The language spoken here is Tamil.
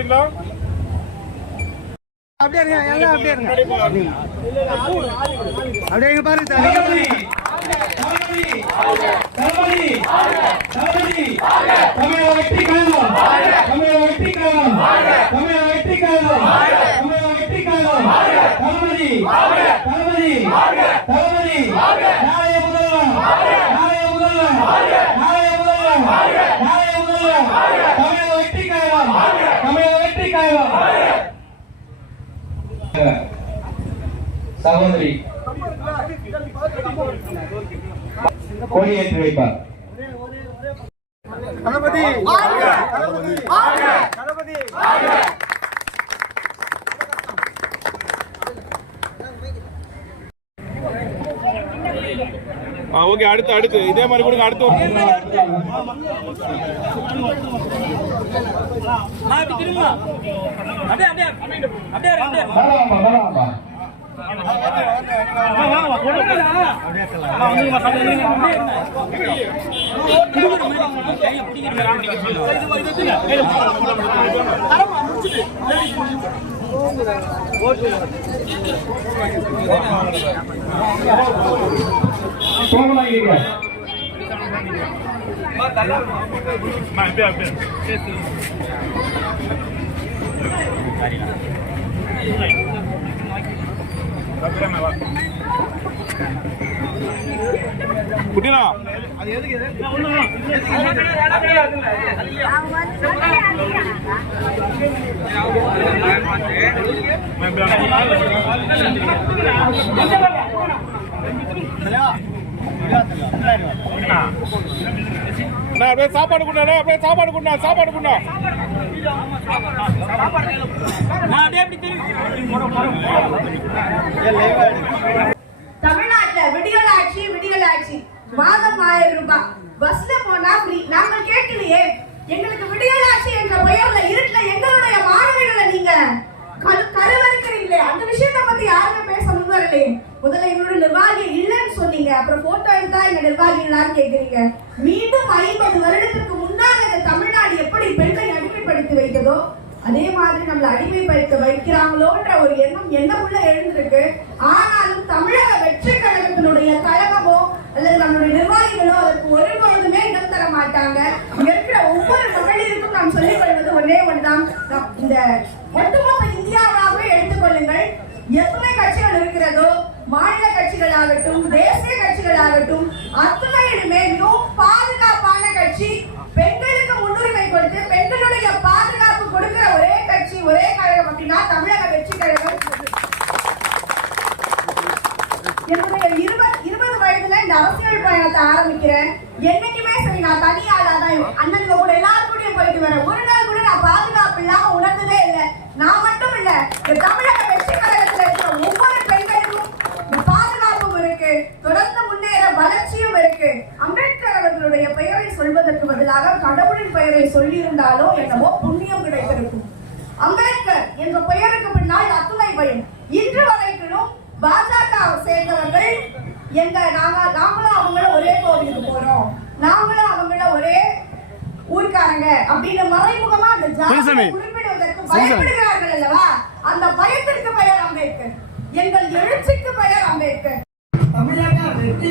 சொல்றீங்களா? அப்படியே இருங்க, எல்லாம் அப்படியே இருங்க. அப்படியே இங்க பாருங்க சார். தளபதி தமிழக வெற்றி கழகம், தமிழக வெற்றி கழகம், தமிழக வெற்றி கழகம், தமிழக வெற்றி கழகம். தளபதி தளபதி தளபதி நாளைய முதல்வர், நாளைய முதல்வர், நாளைய முதல்வர், நாளைய முதல்வர். தமிழக வெற்றி கழகம், தமிழக வெற்றி கழகம். சகோதரி கொடியேற்றி வைப்பார். தளபதி தளபதி ஓகே, அடுத்து இதே மாதிரி கொடுங்க. அடுத்து குட்டினா அது எதுக்கு அப்படியே சாப்பாடு கொண்டா, அப்படியே சாப்பாடு கொண்டா, சாப்பாடு கொண்டா. தமிழ்நாட்டுல விடியல் ஆட்சி, விடியல் ஆட்சி. மாதம் 1000 ரூபாய் பஸ்ல போனா ஃப்ரீ. நாங்கள் கேட்கலையே, எங்களுக்கு விடியல் ஆட்சி என்ற பெயர்ல இருட்டுல எங்களுடைய மாணவர்களை நீங்க கருவறுக்கிறீங்களே, அந்த விஷயத்தை பத்தி யாருமே பேச முன்வரலையே. முதல்ல எங்களோட நிர்வாகி இல்லைன்னு சொன்னீங்க, அப்புறம் போட்டோ எடுத்தா எங்க நிர்வாகி இல்லான்னு கேக்குறீங்க. மீண்டும் 50 வருடத்துக்கு முன்னாடி இந்த தமிழ்நாடு எப்படி பெண்களை அடிமைப்படுத்தி வைத்ததோ அதே மாதிரி நம்மளை அடிமைப்படுத்த வைக்கிறாங்களோன்ற ஒரு எண்ணம் என்னக்குள்ள எழுந்திருக்கு. ஆனாலும் தமிழக வெற்றி கழகத்தினுடைய கழகமோ அல்லது நம்மளுடைய நிர்வாகிகளோ அதற்கு ஒரு பொழுதுமே இடம் தர மாட்டாங்க. இங்க இருக்கிற ஒவ்வொரு மகளிருக்கும் நாம் சொல்லிக் கொள்வது ஒன்னே ஒன்றுதான். இந்த ஒட்டுமொத்த இந்தியாவாகவே எடுத்துக்கொள்ளுங்கள், எத்தனை கட்சிகள் இருக்கிறதோ, மாநில கட்சிகளாகட்டும் தேசிய கட்சிகளாகட்டும், அத்தனையிலுமே மிகவும் பாதுகாப்பான கட்சி, பெண்களுக்கு முன்னுரிமை கொடுத்து பெண்களுடைய பாதுகாப்பு கொடுக்கிற ஒரே கட்சி, ஒரே கழகம் அப்படின்னா தமிழக வெற்றி கழகம். என்னுடைய 20 வயதுல இந்த அரசியல் பயணத்தை ஆரம்பிக்கிறேன். என்னைக்குமே சரி, நான் தனி ஆளாதான் அண்ணனுங்க கூட எல்லாரும் கூடயும் போயிட்டு வரேன். ஒரு நாள் கூட நான் பாதுகாப்பு இல்லாம உணர்ந்ததே இல்லை. நான் மட்டும் இல்ல, தமிழக வெற்றி கழகத்தில் இருக்கிற ஒவ்வொரு பெண்களுக்கும் பாதுகாப்பும் இருக்கு, தொடர்ந்து முன்னேற வளர்ச்சியும் இருக்கு. அம்பேத்கர் அவர்களுடைய பெயரை சொல்வதற்கு பதிலாக கடவுளின் பெயரை சொல்லியிருந்தாலோ என்னவோ புண்ணியம் கிடைத்திருக்கும். அம்பேத்கர் என்ற பெயருக்கு பின்னால் அத்துணை பயம். இன்று வரைக்கும் பாஜக சேர்ந்தவர்கள் நாங்களும் அவங்கள ஒரே கோவிலுக்கு போறோம், நாங்களும் அவங்கள ஒரே ஊர்க்காரங்க அப்படின்னு மறைமுகமா அந்த ஜாதியை குறிப்பிடுவதற்கு பயப்படுகிறார்கள் அல்லவா? அந்த பயத்திற்கு பெயர் அம்பேத்கர், எங்கள் எழுச்சிக்கு பெயர் அம்பேத்கர். தமிழக வெற்றி